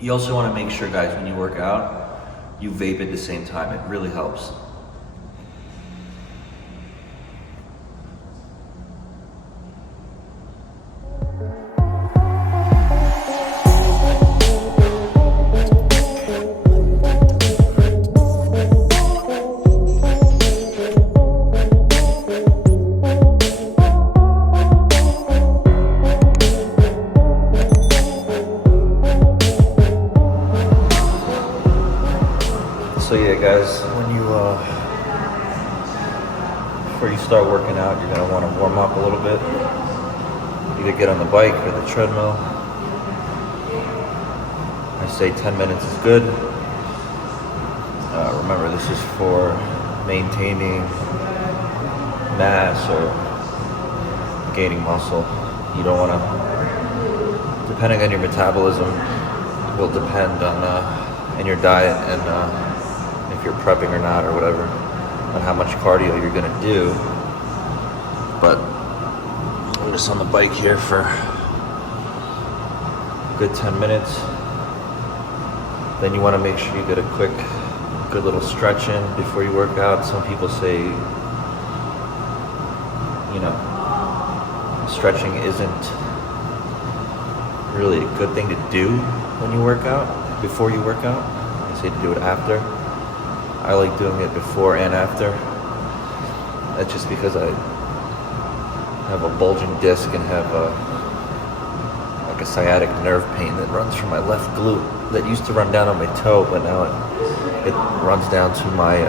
You also want to make sure, guys, when you work out, you vape at the same time. It really helps. So yeah, guys, when you before you start working out, you're gonna want to warm up a little bit. Either get on the bike or the treadmill. I say 10 minutes is good. Remember, this is for maintaining mass or gaining muscle. You don't want to, depending on your metabolism, will depend on and your diet and if you're prepping or not or whatever, on how much cardio you're gonna do. But I'm just on the bike here for a good 10 minutes. Then you want to make sure you get a quick, good little stretch in before you work out. Some people say, you know, stretching isn't really a good thing to do when you work out, before you work out. They say to do it after. I like doing it before and after. That's just because I have a bulging disc and have like a sciatic nerve pain that runs from my left glute that used to run down on my toe, but now it runs down to my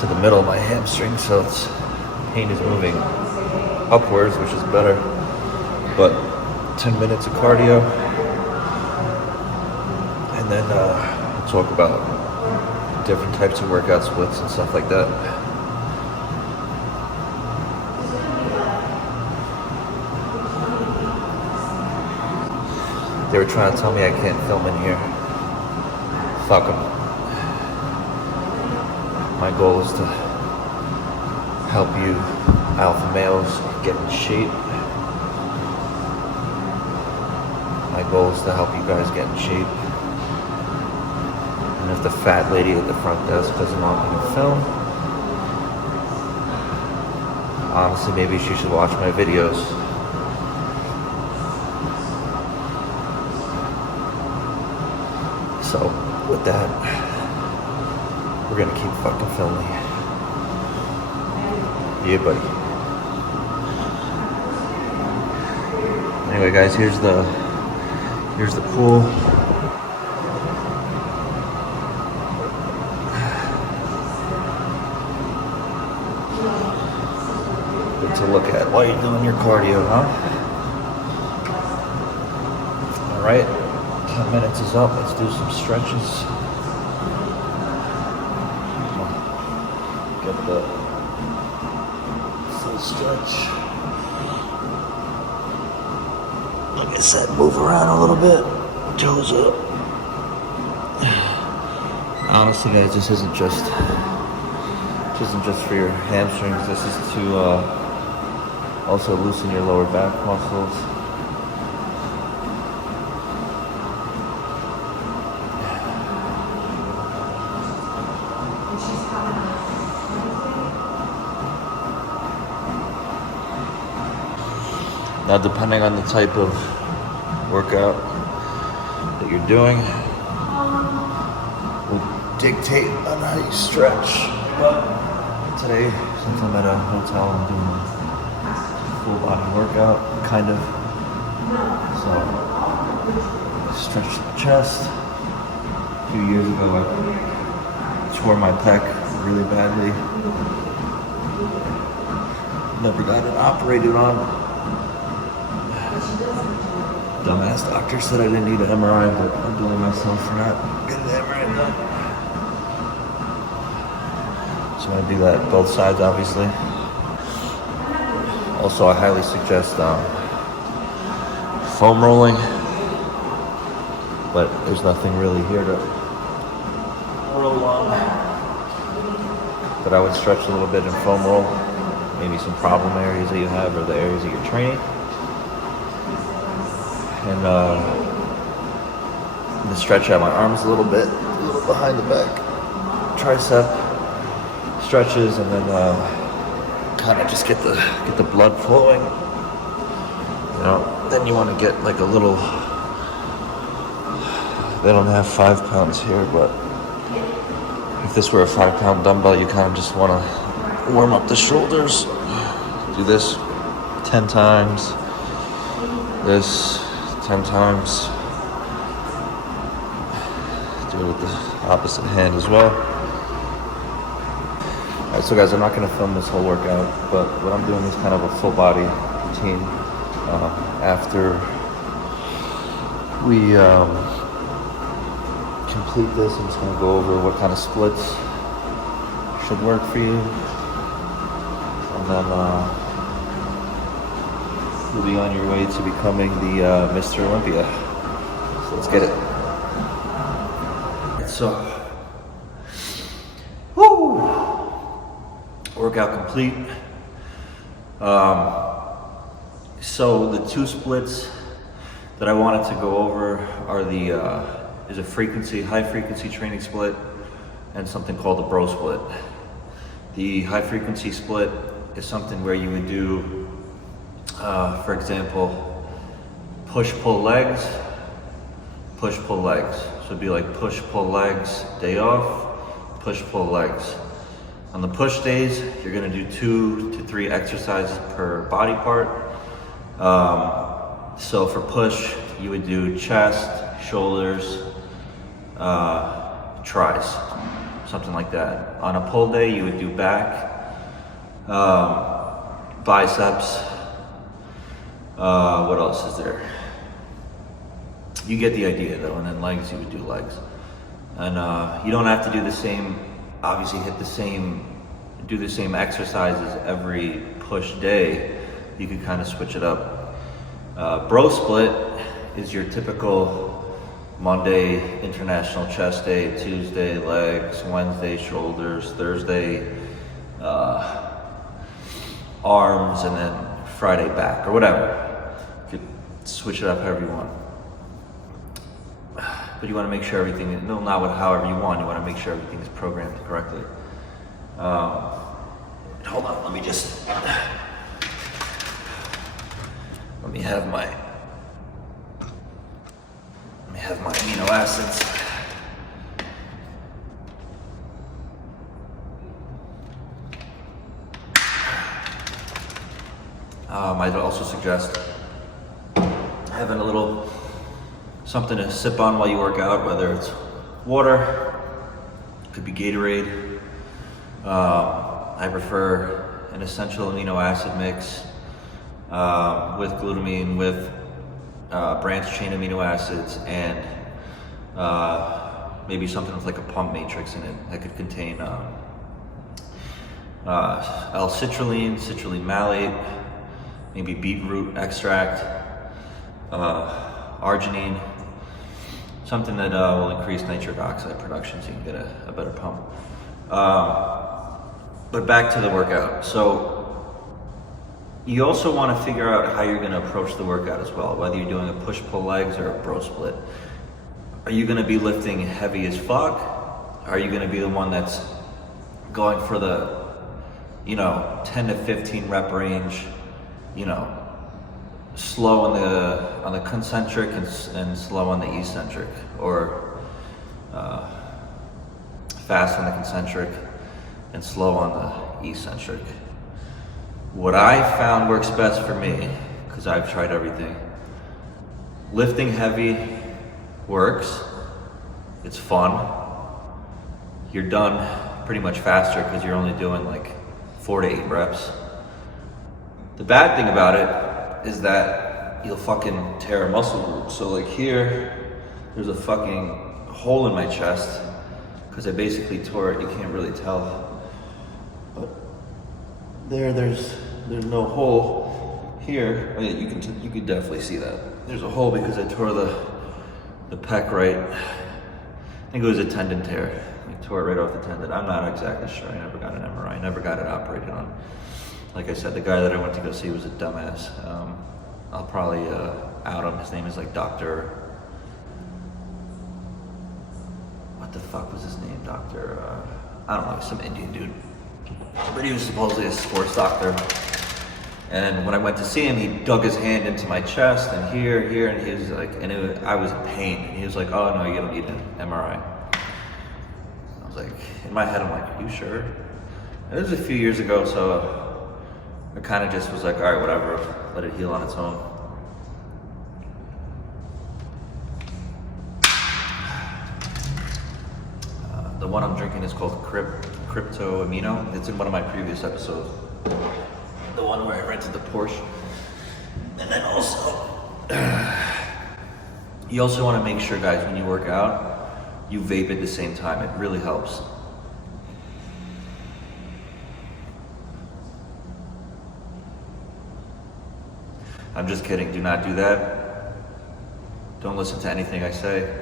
to the middle of my hamstring, so it's pain is moving upwards, which is better. But 10 minutes of cardio, and then we'll talk about different types of workout splits and stuff like that. They were trying to tell me I can't film in here. Fuck them. My goal is to help you alpha males get in shape. My goal is to help you guys get in shape. And if the fat lady at the front desk doesn't want me to film, honestly, maybe she should watch my videos. So, with that, we're gonna keep fucking filming. Yeah, buddy. Anyway, guys, here's the pool. Good to look at while you're doing your cardio, huh? All right. 10 minutes is up. Let's do some stretches. Get the full stretch. Like I said, move around a little bit. Toes up. Honestly, guys, this isn't just for your hamstrings. This is to also loosen your lower back muscles. Now, depending on the type of workout that you're doing, will dictate on how you stretch. But today, since I'm at a hotel, I'm doing a full body workout, kind of. So, stretch the chest. A few years ago, I tore my pec really badly. Never got it operated on. Dumbass doctor said I didn't need an MRI, but I'm doing myself for not getting the MRI done. So I'm going to do that both sides, obviously. Also, I highly suggest foam rolling, but there's nothing really here to roll on. But I would stretch a little bit in foam roll, maybe some problem areas that you have or the areas that you're training. And to stretch out my arms a little bit, a little behind the back, tricep stretches, and then kind of just get the blood flowing. You know, then you want to get like a little. They don't have 5 pounds here, but if this were a 5-pound dumbbell, you kind of just want to warm up the shoulders. Do this 10 times. This 10 times. Do it with the opposite hand as well. Alright, so guys, I'm not going to film this whole workout, but what I'm doing is kind of a full body routine. After we complete this, I'm just going to go over what kind of splits should work for you. And then you'll be on your way to becoming the Mr. Olympia. So let's get it. So, woo! Workout complete. So the 2 splits that I wanted to go over are is a high frequency training split and something called the bro split. The high frequency split is something where you would do, for example, push-pull legs, push-pull legs. So it'd be like push-pull legs, day off, push-pull legs. On the push days, you're gonna do 2 to 3 exercises per body part. So for push, you would do chest, shoulders, tries, something like that. On a pull day, you would do back, biceps, what else is there? You get the idea though, and then legs, you would do legs. And you don't have to do the same, obviously do the same exercises every push day. You can kind of switch it up. Bro split is your typical Monday international chest day, Tuesday legs, Wednesday shoulders, Thursday arms, and then Friday back, or whatever. You could switch it up however you want. But you want to make sure everything, no, not with however you want, you want to make sure everything is programmed correctly. Hold on, let me have my amino acids. I'd also suggest having a little something to sip on while you work out, whether it's water, it could be Gatorade. I prefer an essential amino acid mix with glutamine, with branched chain amino acids, and maybe something with like a pump matrix in it that could contain L-citrulline, citrulline malate, maybe beetroot extract, arginine, something that will increase nitric oxide production so you can get a better pump. But back to the workout. So you also want to figure out how you're going to approach the workout as well, whether you're doing a push-pull legs or a bro split. Are you going to be lifting heavy as fuck? Are you going to be the one that's going for the, 10 to 15 rep range, slow on the concentric and slow on the eccentric, or fast on the concentric and slow on the eccentric? What I found works best for me, because I've tried everything, lifting heavy works, it's fun, you're done pretty much faster because you're only doing like 4 to 8 reps. The bad thing about it is that you'll fucking tear a muscle group. So like here, there's a fucking hole in my chest because I basically tore it. You can't really tell, but there's no hole here. Oh yeah, you can definitely see that. There's a hole because I tore the pec right. I think it was a tendon tear. I tore it right off the tendon. I'm not exactly sure. I never got an MRI. I never got it operated on. Like I said, the guy that I went to go see was a dumbass. I'll probably out him. His name is like Dr. what the fuck was his name? Doctor, I don't know, some Indian dude. But he was supposedly a sports doctor. And when I went to see him, he dug his hand into my chest and here, and he was like, I was in pain. And he was like, oh no, you don't need an MRI. I was like, in my head, I'm like, are you sure? And it was a few years ago, so I kind of just was like, all right, whatever, let it heal on its own. The one I'm drinking is called Crypto Amino. It's in one of my previous episodes. The one where I rented the Porsche. And then also, you also want to make sure, guys, when you work out, you vape at the same time. It really helps. I'm just kidding. Do not do that. Don't listen to anything I say.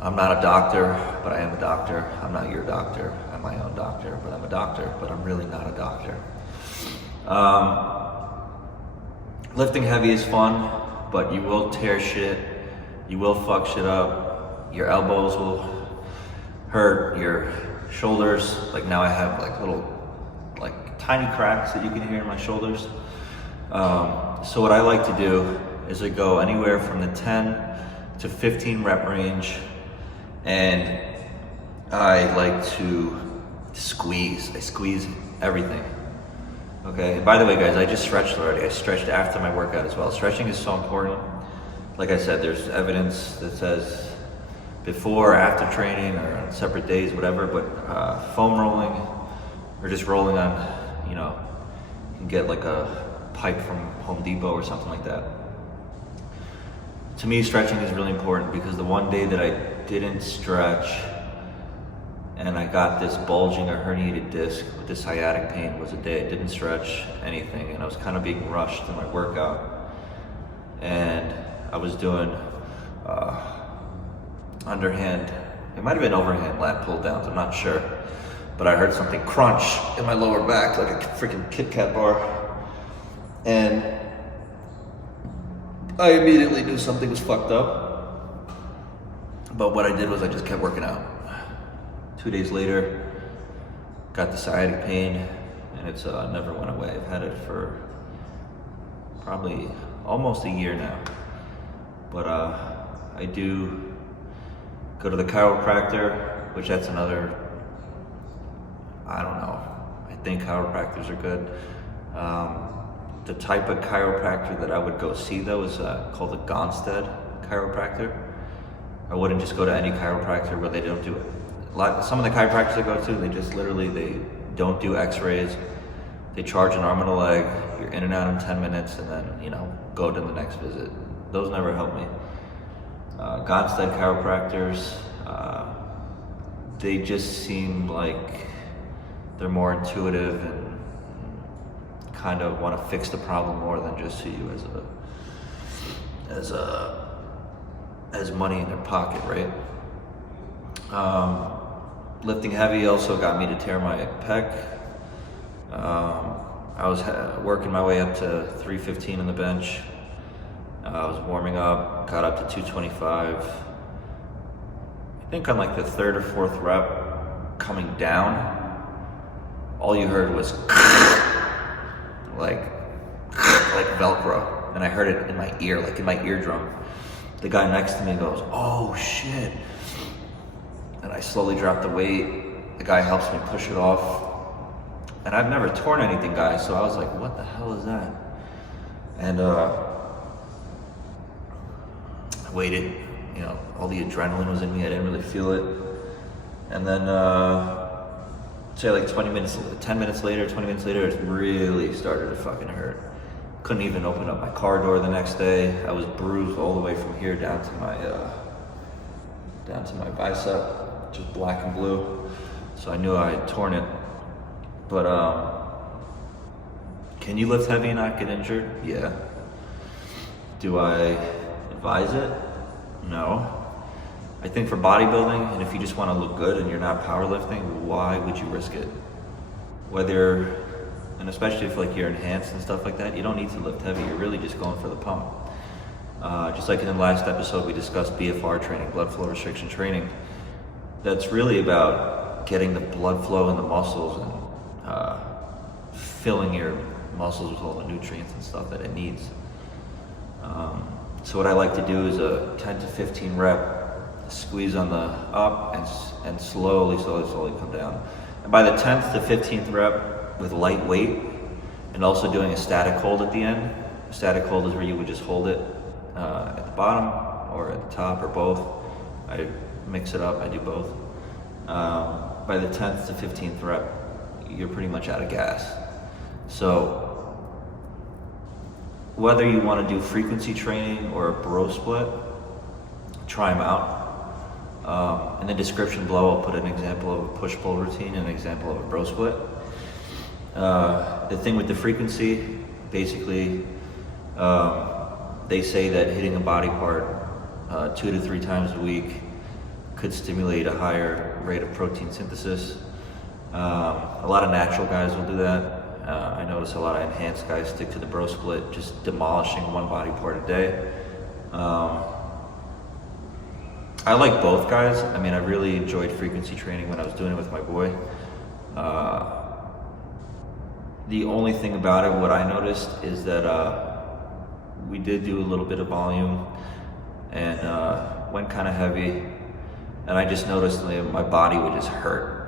I'm not a doctor, but I am a doctor. I'm not your doctor. I'm my own doctor, but I'm a doctor, but I'm really not a doctor. Lifting heavy is fun, but you will tear shit. You will fuck shit up. Your elbows will hurt. Your shoulders, like now I have like little, like tiny cracks that you can hear in my shoulders. So what I like to do is I go anywhere from the 10 to 15 rep range. And I like to squeeze. I squeeze everything. Okay, and by the way, guys, I just stretched already. I stretched after my workout as well. Stretching is so important. Like I said, there's evidence that says before or after training or on separate days, whatever, but foam rolling or just rolling on, you can get like a pipe from Home Depot or something like that. To me, stretching is really important because the one day that I didn't stretch and I got this bulging or herniated disc with the sciatic pain was a day I didn't stretch anything, and I was kind of being rushed in my workout, and I was doing underhand, it might have been overhand lat pull downs, I'm not sure, but I heard something crunch in my lower back like a freaking Kit Kat bar, and I immediately knew something was fucked up. But what I did was I just kept working out. 2 days later, got the sciatic pain, and it's never went away. I've had it for probably almost a year now. But I do go to the chiropractor, which that's another, I don't know. I think chiropractors are good. The type of chiropractor that I would go see though is called a Gonstead chiropractor. I wouldn't just go to any chiropractor where they don't do it. Some of the chiropractors I go to, they just literally, they don't do x-rays. They charge an arm and a leg. You're in and out in 10 minutes and then, go to the next visit. Those never help me. Gonstead chiropractors, they just seem like they're more intuitive and kind of want to fix the problem more than just see you as money in their pocket, right? Lifting heavy also got me to tear my pec. I was working my way up to 315 on the bench. I was warming up, got up to 225. I think on like the third or fourth rep coming down, all you heard was like Velcro, and I heard it in my ear, like in my eardrum. The guy next to me goes, oh shit. And I slowly drop the weight. The guy helps me push it off. And I've never torn anything, guys, so I was like, what the hell is that? And I waited, all the adrenaline was in me, I didn't really feel it. And then, say like 10 minutes later, it really started to fucking hurt. Couldn't even open up my car door the next day. I was bruised all the way from here down to my bicep, just black and blue. So I knew I had torn it. But can you lift heavy and not get injured? Yeah. Do I advise it? No. I think for bodybuilding, and if you just want to look good and you're not powerlifting, why would you risk it? And especially if like you're enhanced and stuff like that, you don't need to lift heavy. You're really just going for the pump. Just like in the last episode, we discussed BFR training, blood flow restriction training. That's really about getting the blood flow in the muscles and filling your muscles with all the nutrients and stuff that it needs. So what I like to do is a 10 to 15 rep squeeze on the up and slowly come down. And by the 10th to 15th rep with light weight and also doing a static hold at the end. A static hold is where you would just hold it at the bottom or at the top or both. I mix it up, I do both. By the 10th to 15th rep, you're pretty much out of gas. So whether you want to do frequency training or a bro split, try them out. In the description below, I'll put an example of a push-pull routine and an example of a bro split. The thing with the frequency, basically, they say that hitting a body part 2 to 3 times a week could stimulate a higher rate of protein synthesis. A lot of natural guys will do that. I notice a lot of enhanced guys stick to the bro split, just demolishing one body part a day. I like both guys. I mean, I really enjoyed frequency training when I was doing it with my boy. The only thing about it, what I noticed, is that we did do a little bit of volume and went kind of heavy. And I just noticed that my body would just hurt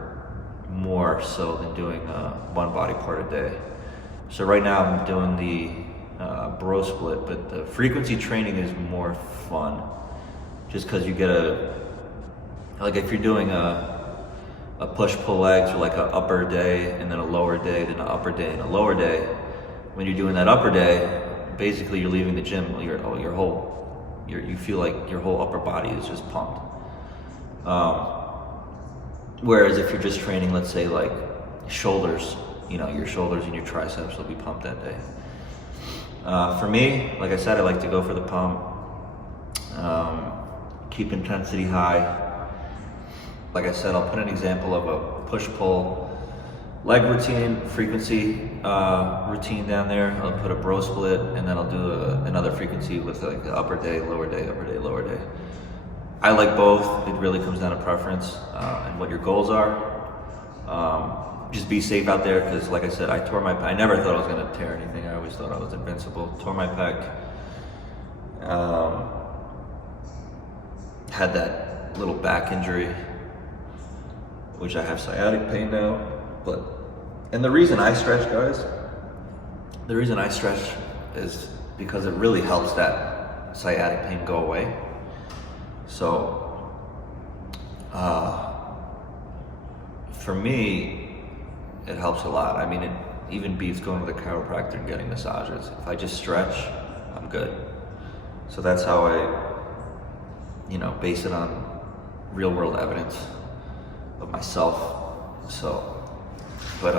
more so than doing one body part a day. So right now I'm doing the bro split, but the frequency training is more fun. Just because you get like if you're doing a push-pull legs or like an upper day and then a lower day, then an upper day and a lower day, when you're doing that upper day, basically you're leaving the gym, you feel like your whole upper body is just pumped. Whereas if you're just training, let's say like shoulders, your shoulders and your triceps will be pumped that day. For me, like I said, I like to go for the pump. Keep intensity high. Like I said, I'll put an example of a push-pull leg routine, frequency routine down there. I'll put a bro split, and then I'll do another frequency with like the upper day, lower day, upper day, lower day. I like both. It really comes down to preference and what your goals are. Just be safe out there, because like I said, I never thought I was going to tear anything. I always thought I was invincible. Tore my pec. Had that little back injury, which I have sciatic pain now. And the reason I stretch, guys, is because it really helps that sciatic pain go away. So, for me, it helps a lot. I mean, it even beats going to the chiropractor and getting massages. If I just stretch, I'm good. So that's how I, base it on real world evidence of myself. So, but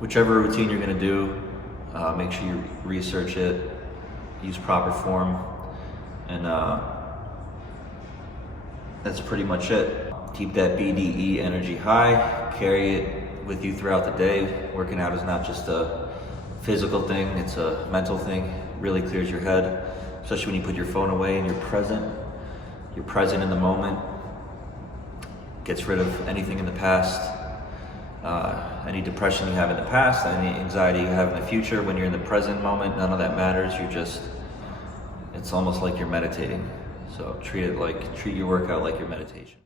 whichever routine you're gonna do, make sure you research it, use proper form, and that's pretty much it. Keep that BDE energy high, carry it with you throughout the day. Working out is not just a physical thing, it's a mental thing. It really clears your head, especially when you put your phone away and you're present in the moment. Gets rid of anything in the past, any depression you have in the past, any anxiety you have in the future. When you're in the present moment, none of that matters. It's almost like you're meditating. So treat your workout like your meditation.